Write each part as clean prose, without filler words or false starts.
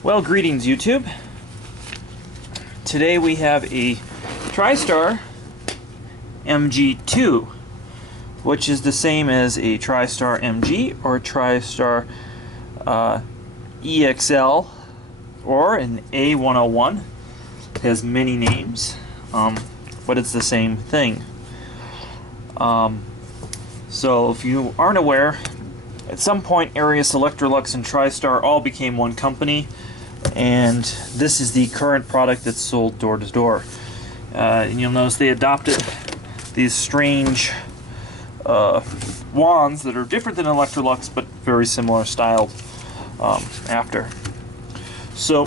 Well, greetings YouTube. Today we have a TriStar MG2, which is the same as a TriStar MG or TriStar EXL or an A101. It has many names, but it's the same thing. So if you aren't aware, at some point Arius, Electrolux, and TriStar all became one company, and this is the current product that's sold door to door. And you'll notice they adopted these strange wands that are different than Electrolux but very similar styled after. So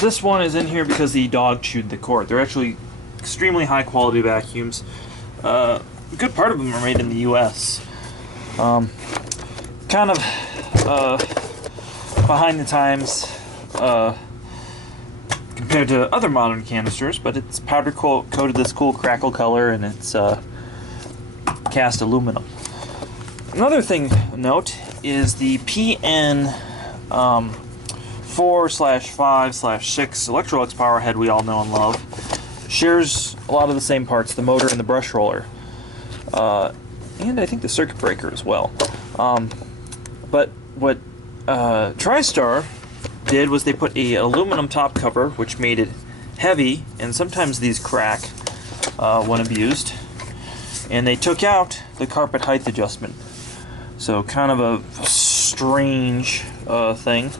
this one is in here because the dog chewed the cord. They're actually extremely high quality vacuums. A good part of them are made in the US. Kind of behind the times compared to other modern canisters, but it's powder coated this cool crackle color, and it's cast aluminum. Another thing to note is the PN 4/5/6 Electrolux power head we all know and love shares a lot of the same parts, the motor and the brush roller, and I think the circuit breaker as well. But what TriStar did was they put an aluminum top cover, which made it heavy, and sometimes these crack when abused, and they took out the carpet height adjustment. So kind of a strange thing.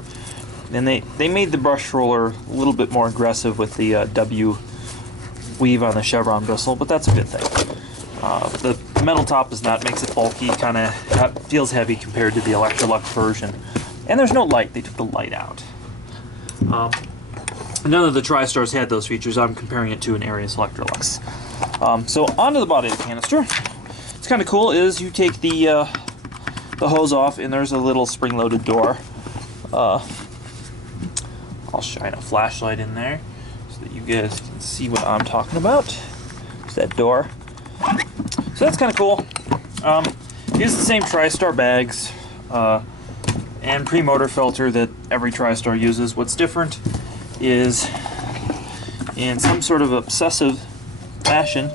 And they made the brush roller a little bit more aggressive with the W weave on the chevron bristle, but that's a good thing. The metal top is not, makes it bulky, kind of feels heavy compared to the Electrolux version. And there's no light, they took the light out. None of the TriStars had those features. I'm comparing it to an Arius Electrolux. So onto the body of the canister. It's kind of cool is you take the hose off, and there's a little spring-loaded door. I'll shine a flashlight in there so that you guys can see what I'm talking about. There's that door. So that's kind of cool. Here's the same TriStar bags and pre-motor filter that every TriStar uses. What's different is, in some sort of obsessive fashion,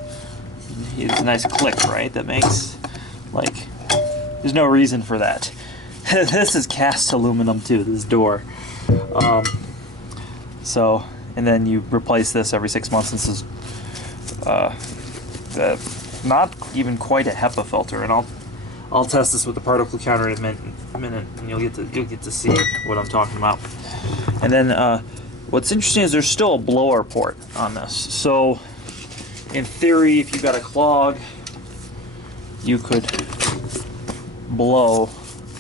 it's a nice click, right? That makes, like, there's no reason for that. This is cast aluminum too, this door. So, and then you replace this every 6 months. This is not even quite a HEPA filter, and I'll test this with the particle counter in a minute, and you'll get to see what I'm talking about. And then what's interesting is there's still a blower port on this. So in theory, if you've got a clog, you could blow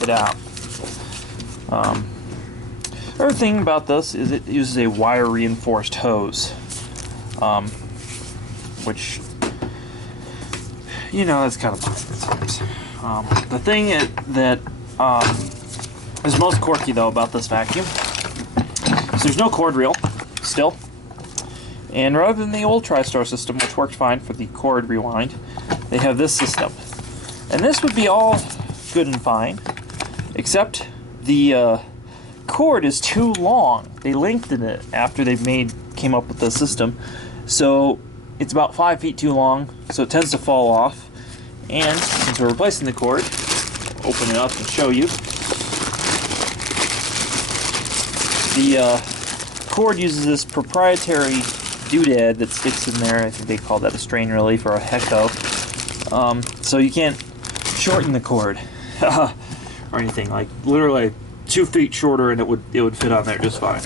it out. Other thing about this is it uses a wire reinforced hose, which, you know, that's kind of fun sometimes. The thing that is most quirky though about this vacuum is there's no cord reel still, and rather than the old TriStar system, which worked fine for the cord rewind, they have this system, and this would be all good and fine, except the cord is too long. They lengthened it after they came up with the system, so it's about 5 feet too long, so it tends to fall off. And since we're replacing the cord, open it up and show you. The cord uses this proprietary doodad that sticks in there. I think they call that a strain relief or a Hecko. So you can't shorten the cord or anything. Like literally 2 feet shorter, and it would fit on there just fine.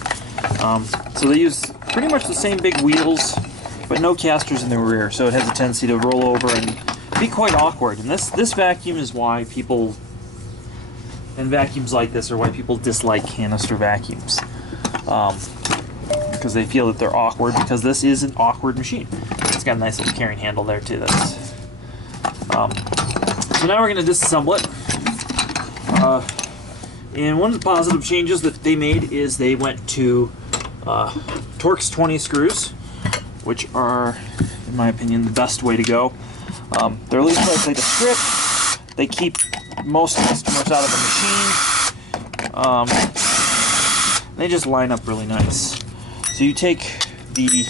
So they use pretty much the same big wheels, but no casters in the rear, so it has a tendency to roll over and be quite awkward. And this vacuum is why people, and vacuums like this are why people dislike canister vacuums, because they feel that they're awkward, because this is an awkward machine. It's got a nice little carrying handle there too. So now we're going to disassemble it. And one of the positive changes that they made is they went to Torx 20 screws, which are, in my opinion, the best way to go. They're least likely to strip. They keep most customers out of the machine. They just line up really nice. So you take the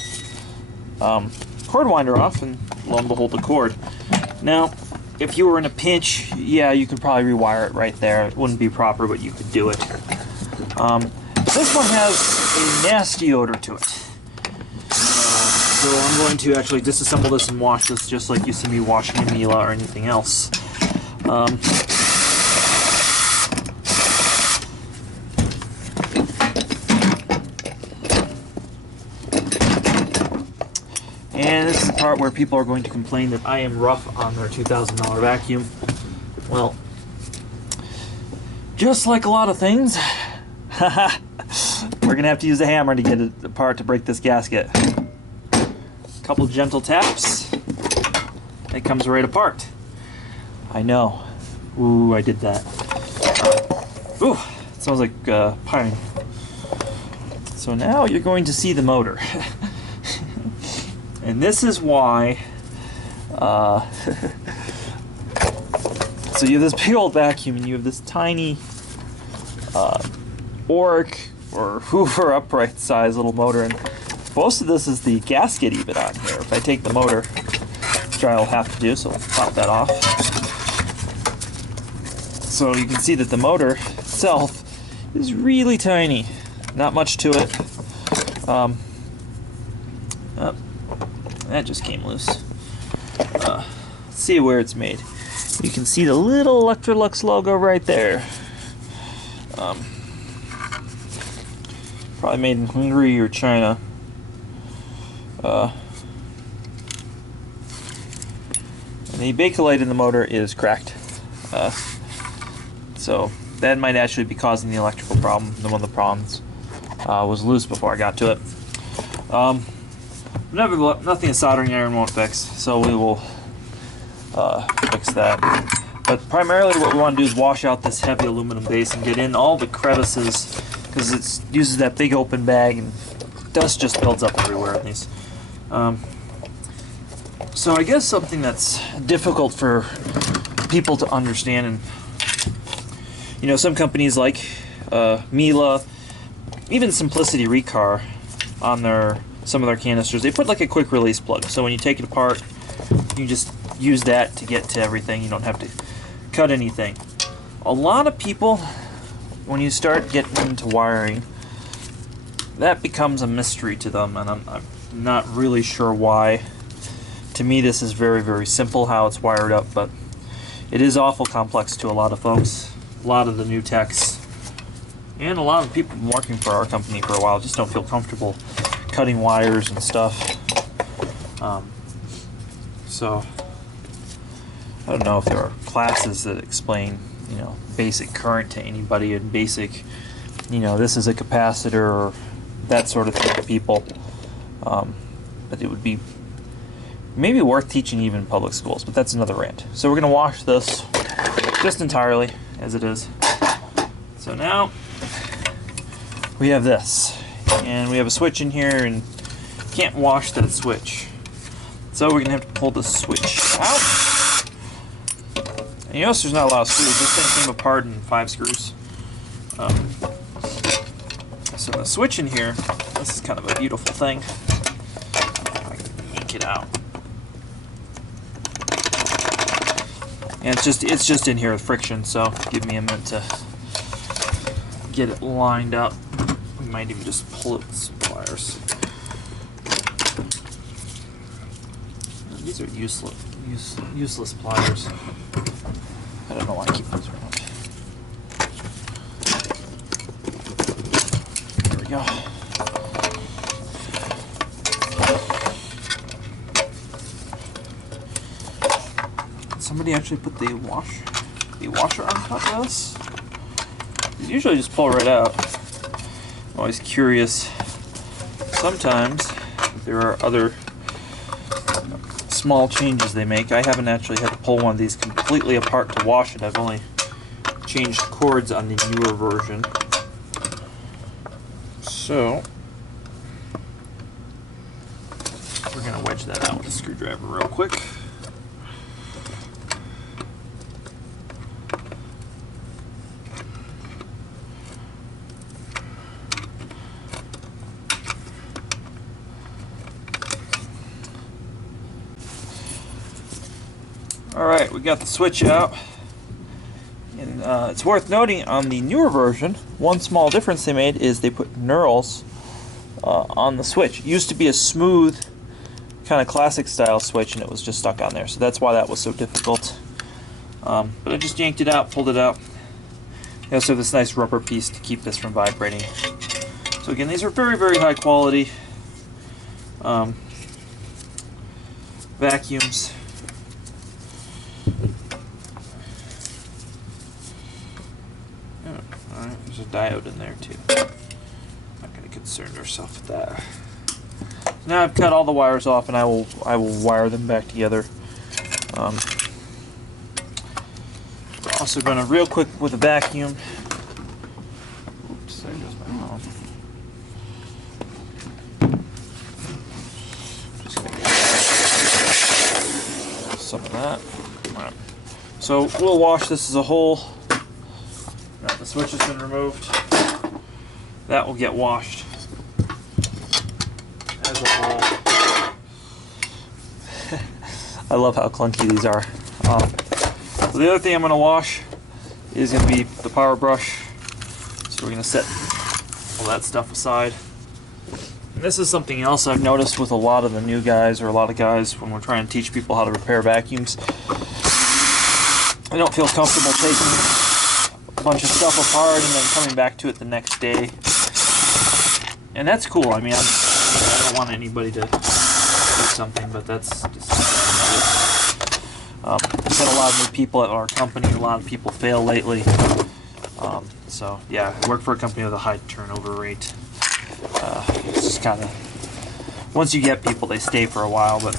cord winder off, and lo and behold, the cord. Now, if you were in a pinch, yeah, you could probably rewire it right there. It wouldn't be proper, but you could do it. This one has a nasty odor to it. So I'm going to actually disassemble this and wash this just like you see me washing a Miele or anything else. And this is the part where people are going to complain that I am rough on their $2,000 vacuum. Well, just like a lot of things, we're going to have to use a hammer to get it apart to break this gasket. A couple gentle taps, it comes right apart. I know. Ooh, I did that. Ooh, it smells like pine. So now you're going to see the motor. And this is why, so you have this big old vacuum and you have this tiny Orc or Hoover upright size little motor, and most of this is the gasket even on here. If I take the motor, which I'll have to do, so I'll pop that off. So you can see that the motor itself is really tiny, not much to it. That just came loose. Let's see where it's made. You can see the little Electrolux logo right there. Probably made in Hungary or China. And the Bakelite in the motor is cracked. So that might actually be causing the electrical problem. One of the problems was loose before I got to it. Nothing a soldering iron won't fix, so we will fix that. But primarily what we want to do is wash out this heavy aluminum base and get in all the crevices, because it uses that big open bag and dust just builds up everywhere in these. So I guess something that's difficult for people to understand, and you know, some companies like Miele, even Simplicity Recar, on some of their canisters, they put like a quick release plug. So when you take it apart, you just use that to get to everything. You don't have to cut anything. A lot of people, when you start getting into wiring, that becomes a mystery to them, and I'm not really sure why. To me, this is very, very simple how it's wired up, but it is awful complex to a lot of folks. A lot of the new techs, and a lot of people working for our company for a while, just don't feel comfortable cutting wires and stuff. So I don't know if there are classes that explain, you know, basic current to anybody, and basic, you know, this is a capacitor or that sort of thing to people. But it would be maybe worth teaching even in public schools, but that's another rant. So we're going to wash this just entirely as it is. So now we have this, and we have a switch in here, and can't wash that switch. So we're going to have to pull the switch out. And you notice there's not a lot of screws. This thing came apart in 5 screws. So the switch in here, this is kind of a beautiful thing. I can yank it out. And it's just in here with friction, so give me a minute to get it lined up. We might even just pull it with some pliers. These are useless pliers. I don't know why I keep those around. There we go. Somebody actually put the washer on top of this? You usually just pull right out. I'm always curious. Sometimes there are other small changes they make. I haven't actually had to pull one of these completely apart to wash it. I've only changed cords on the newer version. So we're going to wedge that out with a screwdriver real quick. Alright, we got the switch out. And it's worth noting on the newer version, one small difference they made is they put knurls on the switch. It used to be a smooth, kind of classic style switch, and it was just stuck on there. So that's why that was so difficult. But I just yanked it out, pulled it out. They also have this nice rubber piece to keep this from vibrating. So again, these are very, very high quality vacuums. Alright, there's a diode in there too. Not going to concern ourselves with that. Now I've cut all the wires off, and I will wire them back together. We're also going to, real quick with a vacuum. Oops, there goes my phone. Just going to get some of that. Alright. So we'll wash this as a whole. Now the switch has been removed. That will get washed as a whole. I love how clunky these are. So the other thing I'm going to wash is going to be the power brush. So we're going to set all that stuff aside. And this is something else I've noticed with a lot of the new guys, or a lot of guys, when we're trying to teach people how to repair vacuums. I don't feel comfortable taking a bunch of stuff apart and then coming back to it the next day. And that's cool. I mean, I don't want anybody to do something, but that's just we've had a lot of new people at our company. A lot of people fail lately. So yeah, I work for a company with a high turnover rate. It's just kind of, once you get people, they stay for a while, but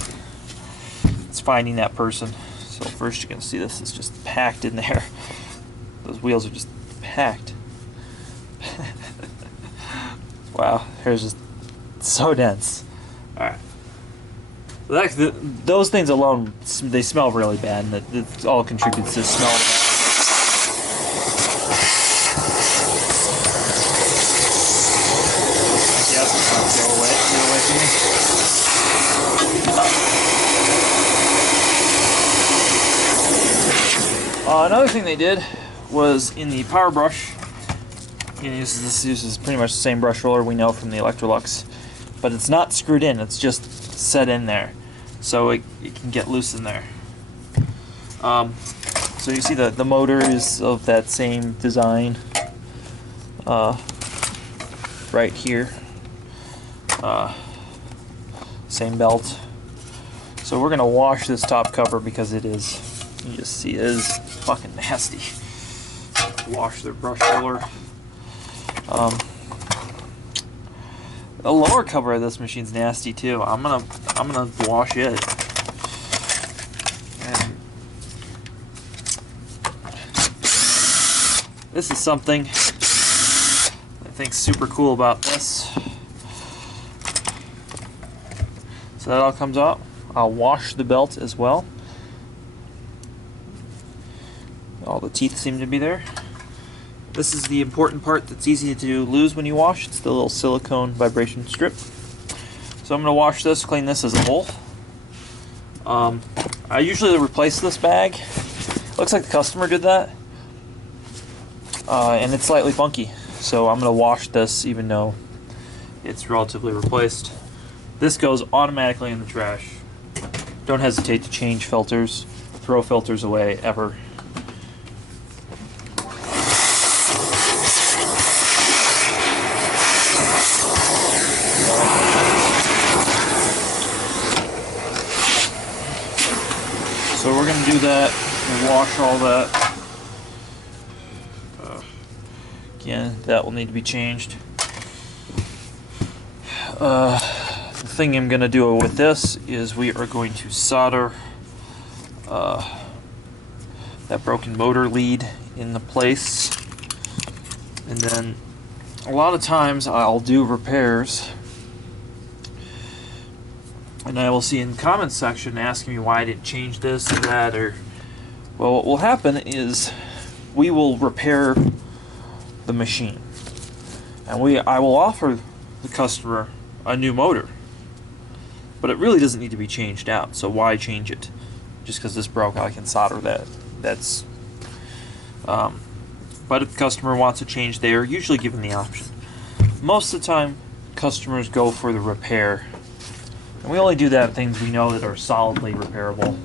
it's finding that person. So first you're going to see this is just packed in there. Those wheels are just packed. Wow, hair's just so dense. Alright. Those things alone, they smell really bad, and it all contributes to the smell of that. Go away from me. Another thing they did was in the power brush. This uses pretty much the same brush roller we know from the Electrolux, but it's not screwed in, it's just set in there, so it can get loose in there. So you see the motor is of that same design right here, same belt. So we're gonna wash this top cover because it is, you just see it is fucking nasty. Wash the brush roller. The lower cover of this machine's nasty too. I'm gonna wash it. And this is something I think's super cool about this. So that all comes out. I'll wash the belt as well. All the teeth seem to be there. This is the important part that's easy to lose when you wash. It's the little silicone vibration strip. So I'm going to wash this, clean this as a whole. I usually replace this bag. Looks like the customer did that. And it's slightly funky. So I'm going to wash this even though it's relatively replaced. This goes automatically in the trash. Don't hesitate to change filters. Throw filters away, ever. So we're going to do that and wash all that. Again, that will need to be changed. The thing I'm going to do with this is we are going to solder that broken motor lead in the place. And then a lot of times I'll do repairs. And I will see in the comments section asking me why I didn't change this or that, or well, what will happen is we will repair the machine, and I will offer the customer a new motor, but it really doesn't need to be changed out. So why change it? just because this broke, I can solder that. But if the customer wants to change, they are usually given the option. Most of the time, customers go for the repair. And we only do that things we know that are solidly repairable.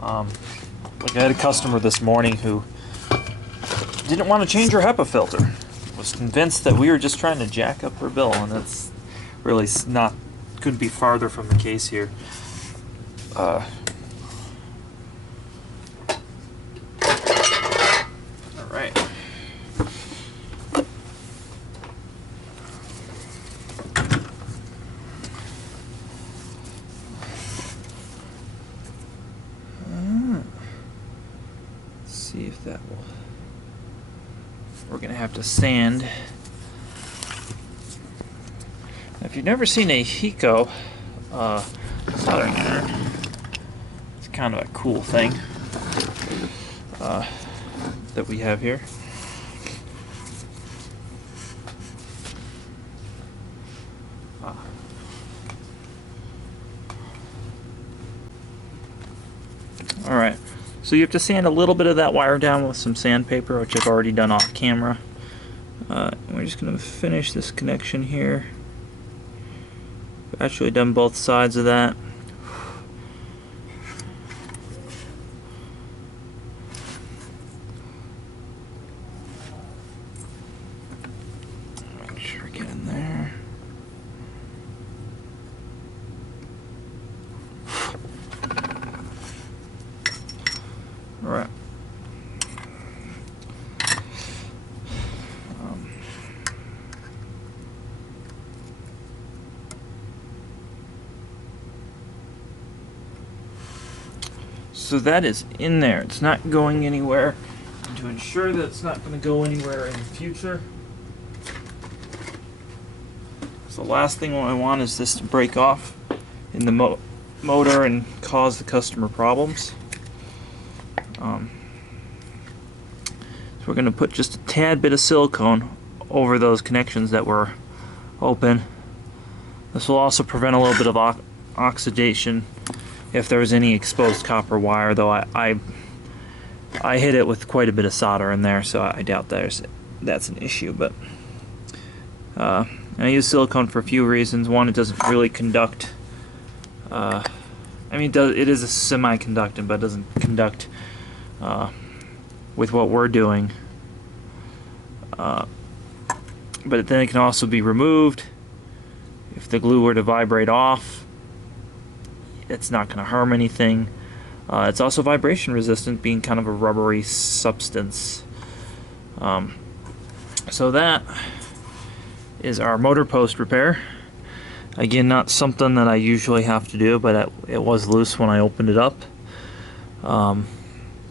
Like I had a customer this morning who didn't want to change her HEPA filter. Was convinced that we were just trying to jack up her bill, and that's really not, couldn't be farther from the case here. All right. Let's see if that will. We're going to have to sand. Now, if you've never seen a Hiko soldering iron, it's kind of a cool thing that we have here. Alright, so you have to sand a little bit of that wire down with some sandpaper, which I've already done off camera. And we're just going to finish this connection here. I've actually done both sides of that. Make sure I get in there. All right. So that is in there. It's not going anywhere. And to ensure that it's not going to go anywhere in the future, so the last thing I want is this to break off in the motor and cause the customer problems. So we're going to put just a tad bit of silicone over those connections that were open. This will also prevent a little bit of oxidation if there was any exposed copper wire, though I hit it with quite a bit of solder in there, so I doubt that's an issue. But I use silicone for a few reasons. One, it doesn't really conduct. I mean, it is a semi-conductant, but it doesn't conduct with what we're doing. But then it can also be removed. If the glue were to vibrate off, it's not going to harm anything. It's also vibration resistant, being kind of a rubbery substance. So that is our motor post repair. Again, not something that I usually have to do, but it was loose when I opened it up.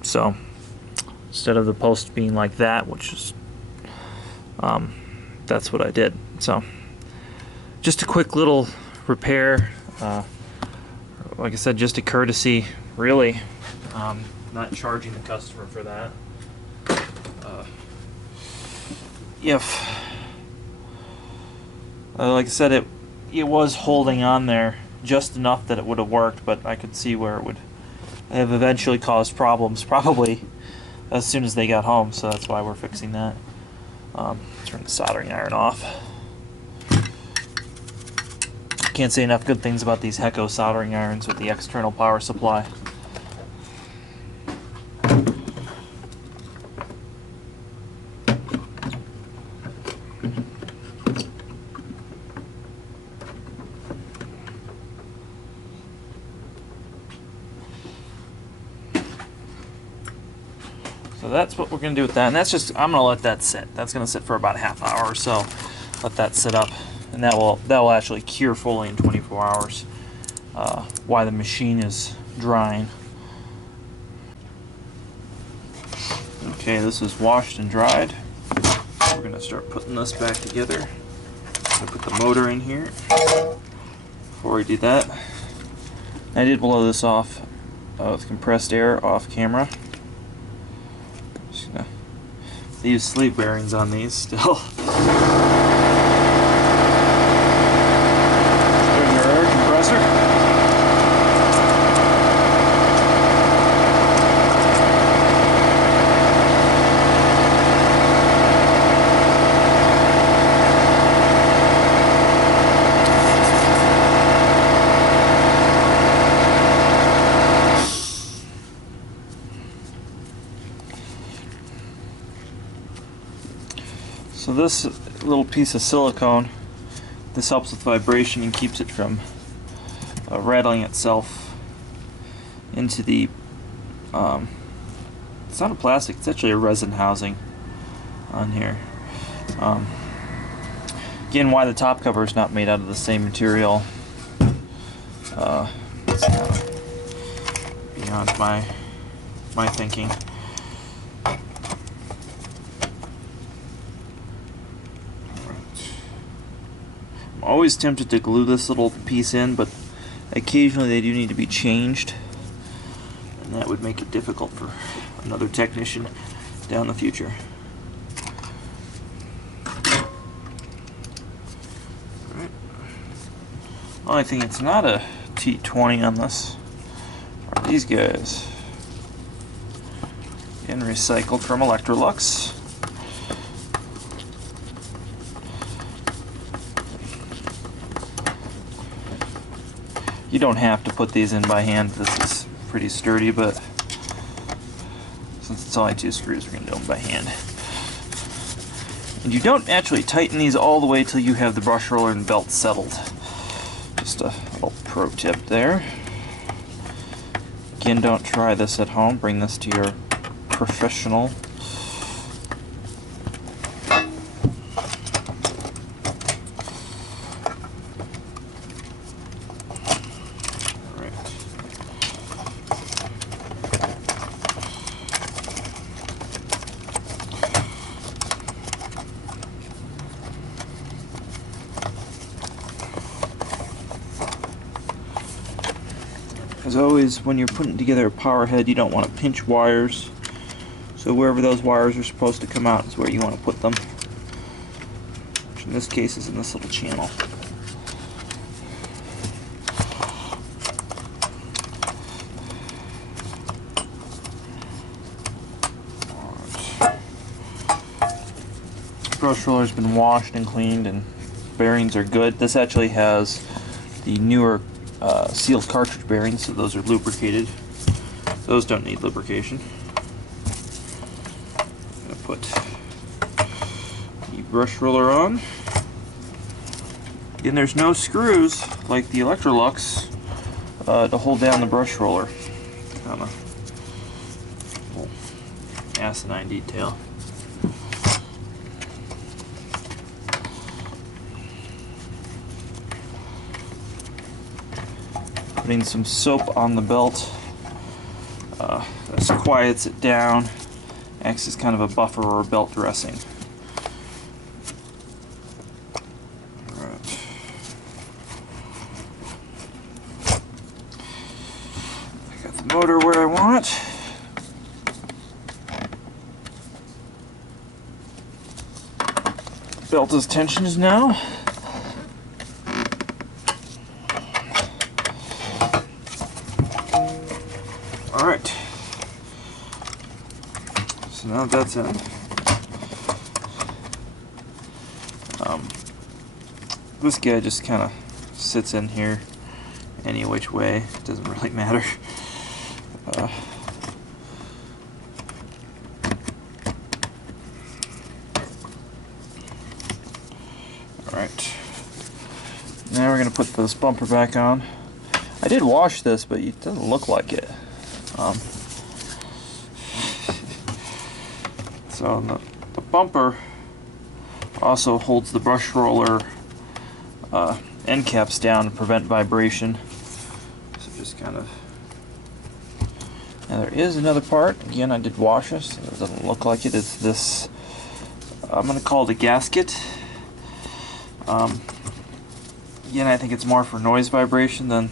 So instead of the post being like that, which is that's what I did. So just a quick little repair. Like I said, just a courtesy, really. Not charging the customer for that. Like I said, it was holding on there just enough that it would have worked, but I could see where it would have eventually caused problems, probably as soon as they got home, so that's why we're fixing that. Turn the soldering iron off. Can't say enough good things about these Heko soldering irons with the external power supply. So that's what we're going to do with that, and that's just, I'm going to let that sit. That's going to sit for about a half hour or so. Let that sit up. And that will actually cure fully in 24 hours while the machine is drying. Okay, this is washed and dried. We're going to start putting this back together. I'm going to put the motor in here. Before we do that, I did blow this off with compressed air off camera. Just gonna use sleeve bearings on these still. this little piece of silicone, this helps with vibration and keeps it from rattling itself into the, it's not a plastic, it's actually a resin housing on here. Again, why the top cover is not made out of the same material, it's kind of beyond my thinking. I'm always tempted to glue this little piece in, but occasionally they do need to be changed, and that would make it difficult for another technician down the future. Alright. Only thing it's not a T20 on this are these guys. Again, recycled from Electrolux. You don't have to put these in by hand. This is pretty sturdy, but since it's only 2 screws, we're going to do them by hand. And you don't actually tighten these all the way till you have the brush roller and belt settled. Just a little pro tip there. Again, don't try this at home. Bring this to your professional. As always, when you're putting together a power head, you don't want to pinch wires. So wherever those wires are supposed to come out is where you want to put them. Which in this case is in this little channel. Brush roller's been washed and cleaned, and bearings are good. This actually has the newer sealed cartridge bearings, so those are lubricated. Those don't need lubrication. I'm going to put the brush roller on. Again, there's no screws like the Electrolux to hold down the brush roller. Kind of little asinine detail. Putting some soap on the belt. This quiets it down, acts as kind of a buffer or a belt dressing. Alright. I got the motor where I want. Belt is tensioned now. Alright, so now that's in. This guy just kind of sits in here any which way, it doesn't really matter. Alright, now we're going to put this bumper back on. I did wash this, but it doesn't look like it. So the bumper also holds the brush roller end caps down to prevent vibration. So just kind of. Now there is another part. Again, I did wash this. So it doesn't look like it. It's this. I'm going to call it a gasket. Again, I think it's more for noise vibration than.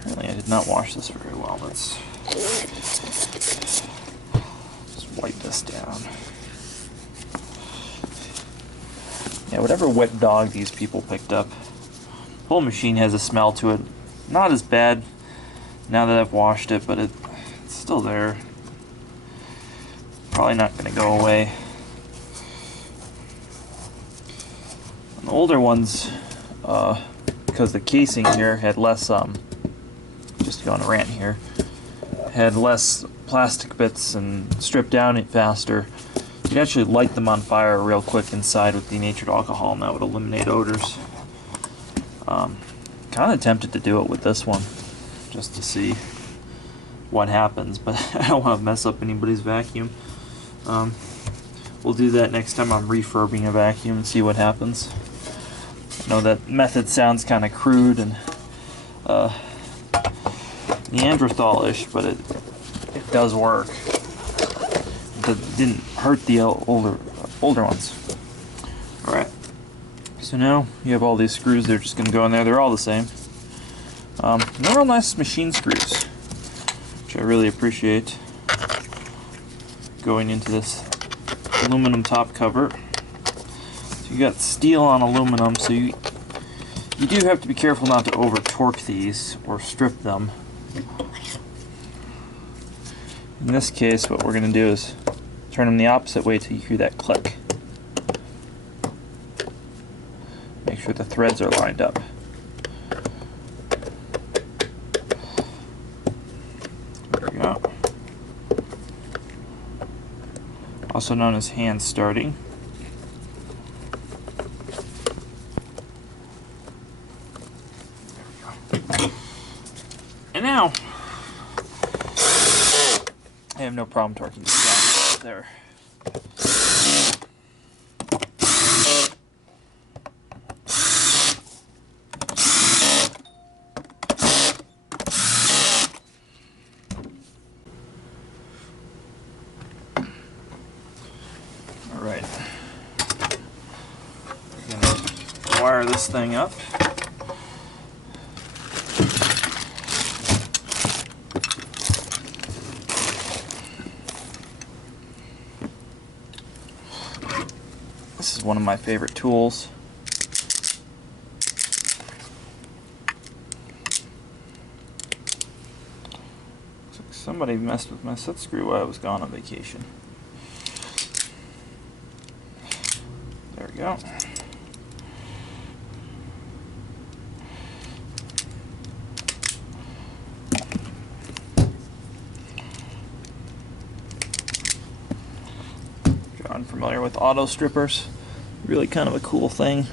Apparently I did not wash this very well. Let's just wipe this down. Yeah, whatever wet dog these people picked up. The whole machine has a smell to it. Not as bad now that I've washed it, but it's still there. Probably not going to go away. On the older ones, because the casing here had less just to go on a rant here, had less plastic bits and stripped down it faster, You can actually light them on fire real quick inside with denatured alcohol, and that would eliminate odors. Kind of tempted to do it with this one, just to see what happens, but I don't want to mess up anybody's vacuum. We'll do that next time I'm refurbing a vacuum and see what happens. I know that method sounds kind of crude and Neanderthal-ish, but it does work. It didn't hurt the older ones. Alright, so now you have all these screws. They're just going to go in there. They're all the same. They're real nice machine screws, which I really appreciate, going into this aluminum top cover. So you got steel on aluminum, so you do have to be careful not to over torque these or strip them. In this case, what we're going to do is turn them the opposite way till you hear that click. Make sure the threads are lined up. There we go. Also known as hand starting. And now, I have no problem torquing this down there. Alright. I'm gonna wire this thing up. This is one of my favorite tools. Looks like somebody messed with my set screw while I was gone on vacation. There we go. If you're unfamiliar with auto strippers, really kind of a cool thing.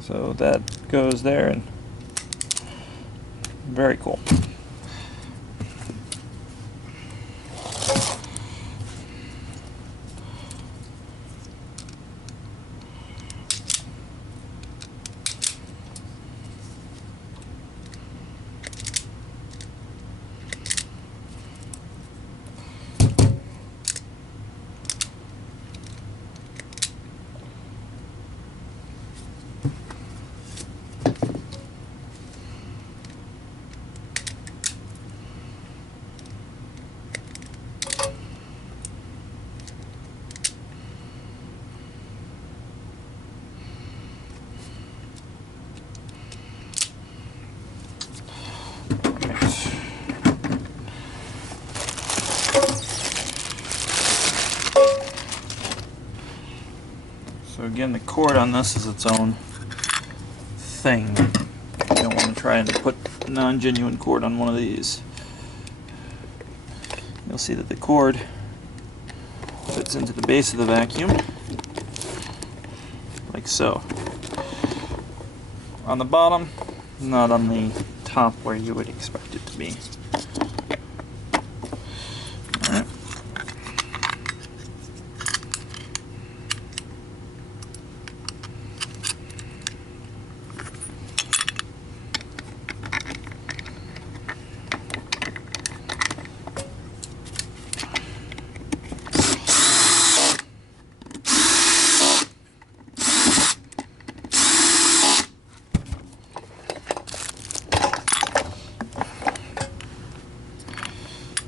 So that goes there, and very cool. So again, the cord on this is its own thing. You don't want to try and put non-genuine cord on one of these. You'll see that the cord fits into the base of the vacuum, like so. On the bottom, not on the top where you would expect it to be.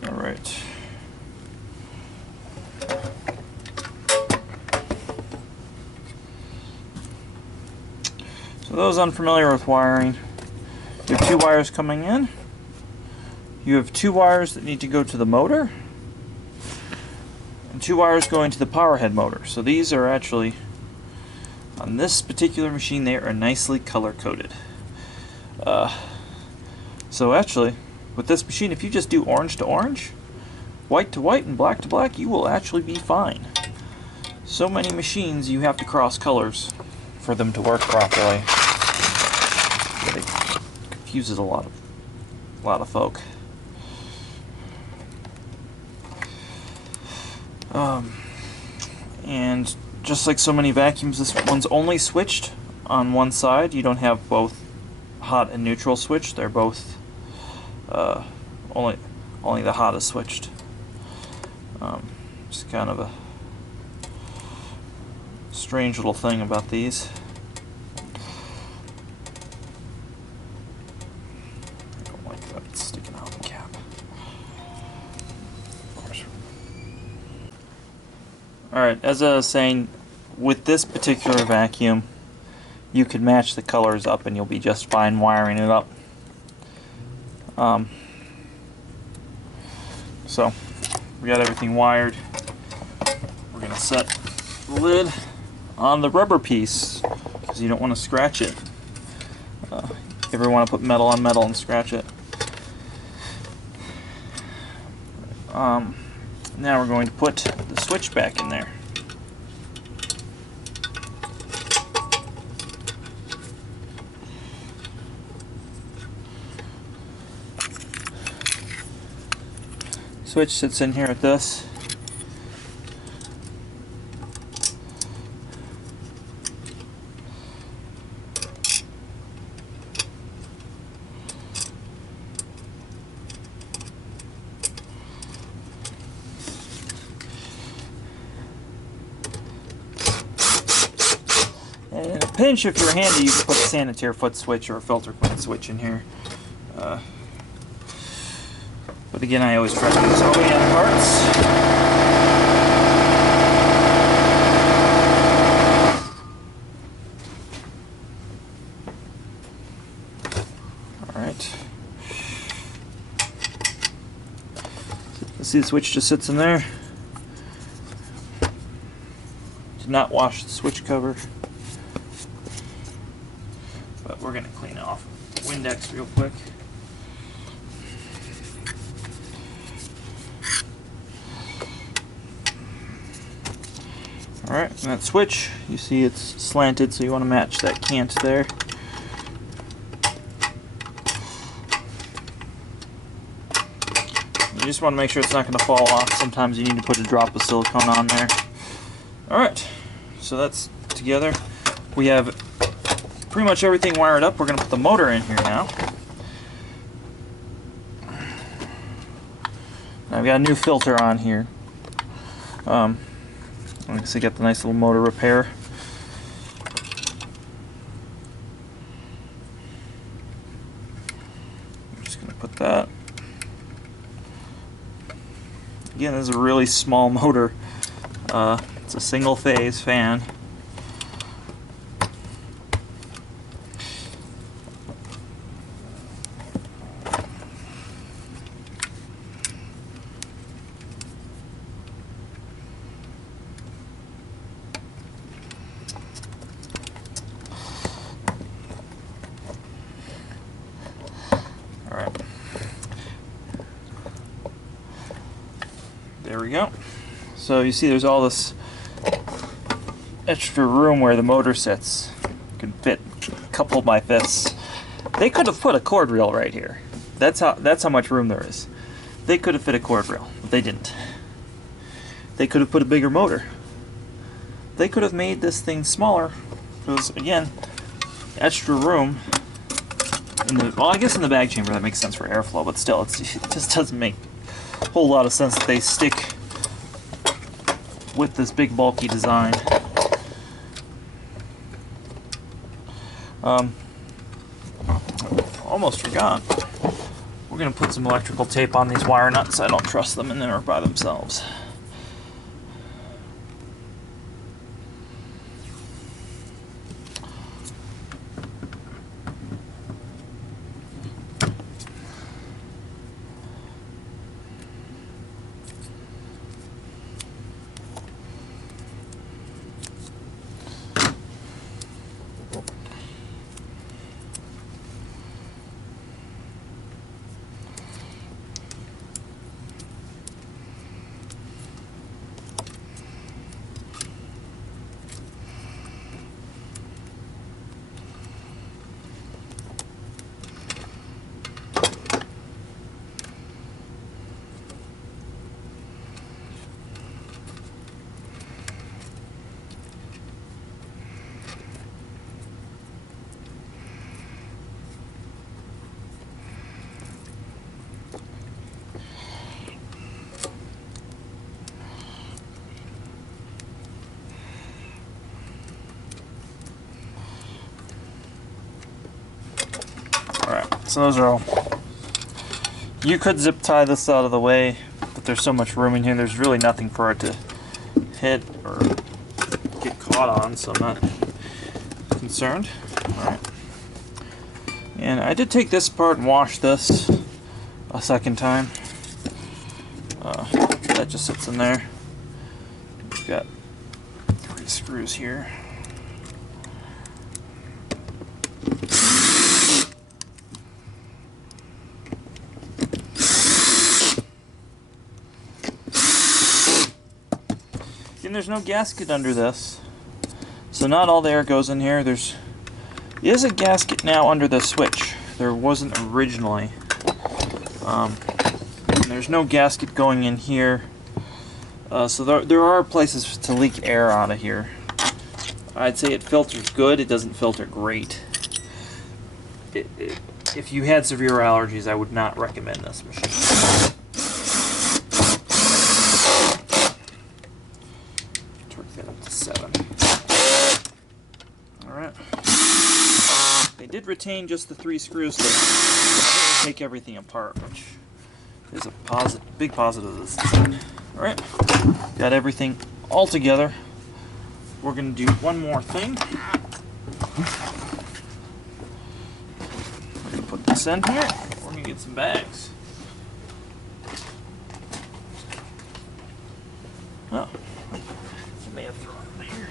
Alright. So those unfamiliar with wiring, you have two wires coming in. You have two wires that need to go to the motor, and two wires going to the power head motor. So these are actually, on this particular machine, they are nicely color coded. So actually, with this machine, if you just do orange to orange, white to white, and black to black, you will actually be fine. So many machines you have to cross colors for them to work properly. It confuses a lot of folk. And just like so many vacuums, this one's only switched on one side. You don't have both hot and neutral switched. They're both only the hot is switched. Just kind of a strange little thing about these. I don't like that it's sticking out the cap. Of course. Alright, as I was saying, with this particular vacuum, you could match the colors up and you'll be just fine wiring it up. So, we got everything wired. We're going to set the lid on the rubber piece because you don't want to scratch it. You ever want to put metal on metal and scratch it. Now we're going to put the switch back in there. Switch sits in here at this. And in a pinch, if you're handy, you can put a sanitary foot switch or a filter point switch in here. But again, I always try to use OEM parts. Alright. See, the switch just sits in there. Did not wash the switch cover. But we're going to clean off Windex real quick. Alright, and that switch, you see it's slanted, so you want to match that cant there. You just want to make sure it's not going to fall off. Sometimes you need to put a drop of silicone on there. Alright, so that's together. We have pretty much everything wired up. We're going to put the motor in here now. I've got a new filter on here. Like I said, got the nice little motor repair. I'm just going to put that. Again, this is a really small motor. It's a single phase fan. There we go. So you see there's all this extra room where the motor sits. You can fit a couple of my fists. They could have put a cord reel right here. That's how much room there is. They could have fit a cord reel, but they didn't. They could have put a bigger motor. They could have made this thing smaller. Because again, extra room in the, well, I guess in the bag chamber that makes sense for airflow, but still, it just doesn't make a whole lot of sense that they stick with this big bulky design. Almost forgot. We're going to put some electrical tape on these wire nuts. I don't trust them in there by themselves. So those are all. You could zip tie this out of the way, but there's so much room in here, there's really nothing for it to hit or get caught on, so I'm not concerned. Alright. And I did take this apart and wash this a second time. That just sits in there. We've got 3 screws here. And there's no gasket under this, so not all the air goes in here. There is a gasket now under the switch. There wasn't originally. And there's no gasket going in here, so there are places to leak air out of here. I'd say it filters good. It doesn't filter great. If you had severe allergies, I would not recommend this machine. Torque that up to 7. Alright. They did retain just the 3 screws to take everything apart, which is a big positive of this design. Alright, got everything all together. We're going to do one more thing. We're going to put this in here. We're going to get some bags. Oh, I may have thrown them here.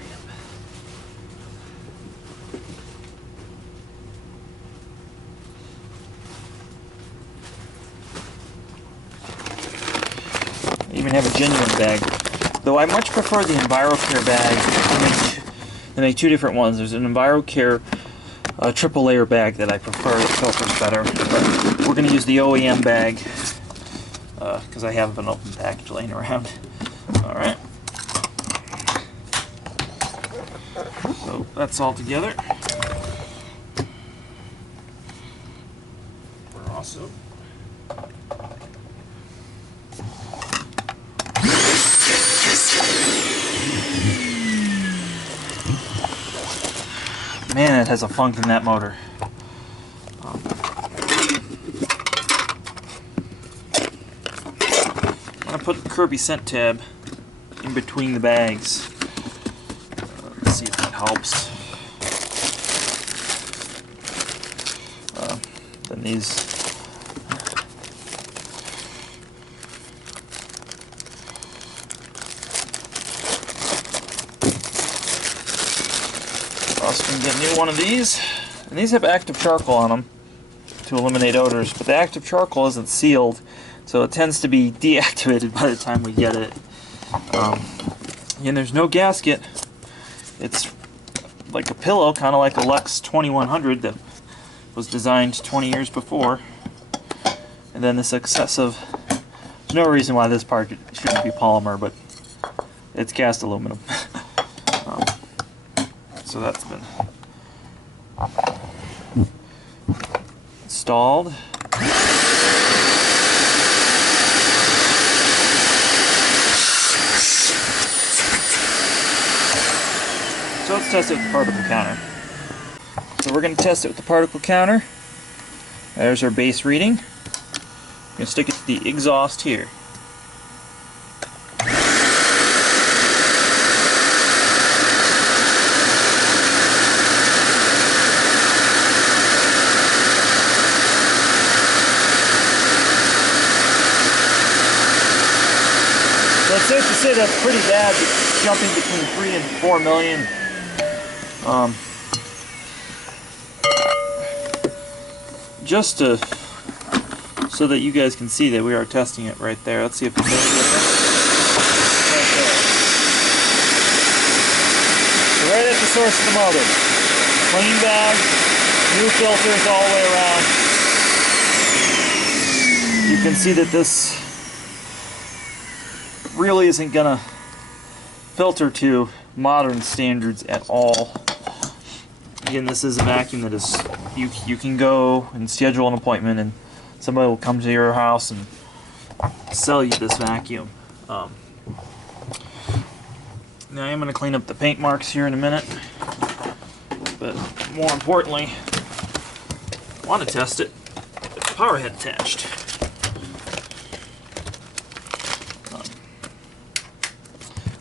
I even have a genuine bag. Though I much prefer the EnviroCare bag. They make 2 different ones. There's an EnviroCare triple layer bag that I prefer. It filters better. But we're going to use the OEM bag because I have an open package laying around. Alright. So that's all together. We're also man, it has a funk in that motor. I'm going to put the Kirby scent tab in between the bags. Let's see if that helps. Then these also can get a new one of these, and these have active charcoal on them to eliminate odors, but the active charcoal isn't sealed, so it tends to be deactivated by the time we get it. And there's no gasket. It's like a pillow, kind of like a Lex 2100 that was designed 20 years before. And then this excessive, there's no reason why this part shouldn't be polymer, but it's cast aluminum. So that's been installed. So let's test it with the particle counter. So we're going to test it with the particle counter. There's our base reading. We're going to stick it to the exhaust here. So it's safe to say that's pretty bad, jumping between 3 and 4 million. Just so that you guys can see that we are testing it right there. Let's see if it's any different. Right there. So right at the source of the motor. Clean bag, new filters all the way around. You can see that this really isn't gonna filter to modern standards at all. Again, this is a vacuum that is you can go and schedule an appointment and somebody will come to your house and sell you this vacuum. Now I am going to clean up the paint marks here in a minute, but more importantly, I want to test it power head attached.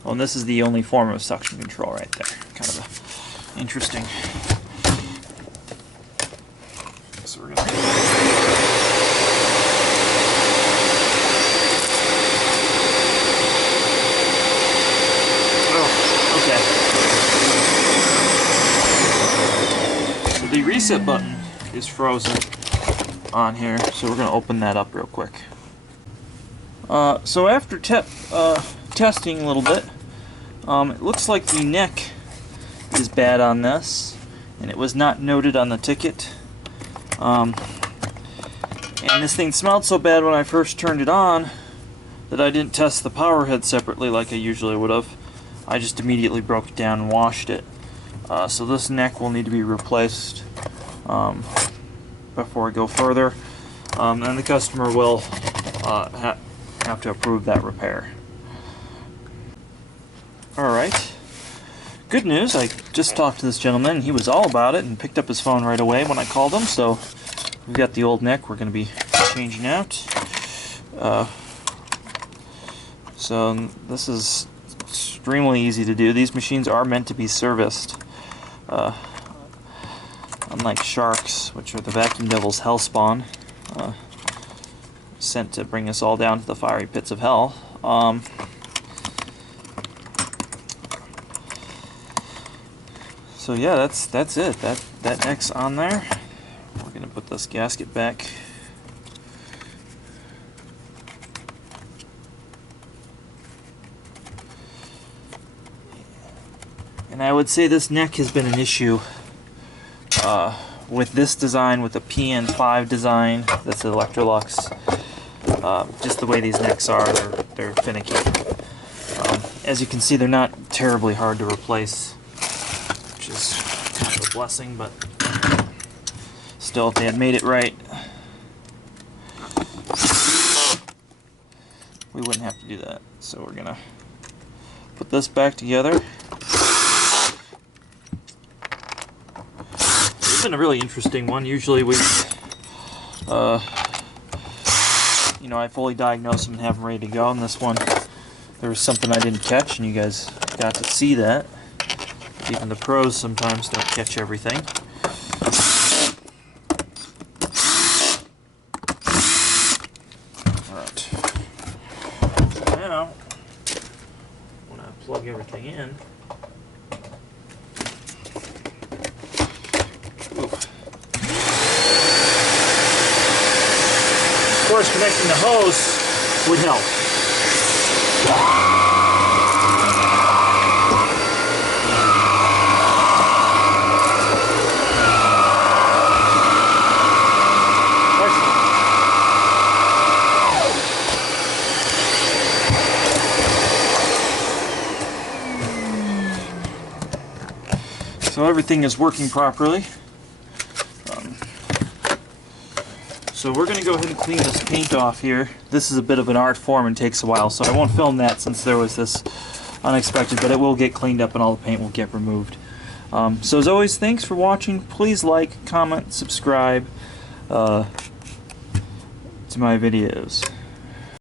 Oh, and this is the only form of suction control right there. Kind of interesting. So we're gonna. So the reset button is frozen on here, so we're going to open that up real quick. So after testing a little bit, it looks like the neck is bad on this, and it was not noted on the ticket. And this thing smelled so bad when I first turned it on that I didn't test the power head separately like I usually would have. I just immediately broke it down and washed it. So this neck will need to be replaced before I go further. And the customer will have to approve that repair. Alright. Good news, I just talked to this gentleman and he was all about it and picked up his phone right away when I called him. So we've got the old neck we're going to be changing out. So this is extremely easy to do. These machines are meant to be serviced. Unlike sharks, which are the vacuum devil's hellspawn, sent to bring us all down to the fiery pits of hell. So yeah, that's it. That neck's on there. We're gonna put this gasket back. And I would say this neck has been an issue with this design, with the PN5 design, that's the Electrolux. Just the way these necks are, they're finicky. As you can see, they're not terribly hard to replace, which is kind of a blessing, but still, if they had made it right, we wouldn't have to do that. So we're gonna put this back together. It's been a really interesting one. Usually we, I fully diagnose them and have them ready to go. And this one, there was something I didn't catch, and you guys got to see that. Even the pros sometimes don't catch everything. Alright. Now, when I plug everything in, of course, connecting the hose would help. So everything is working properly. So we're going to go ahead and clean this paint off here. This is a bit of an art form and takes a while, so I won't film that since there was this unexpected, but it will get cleaned up and all the paint will get removed. So as always, thanks for watching. Please like, comment, subscribe to my videos.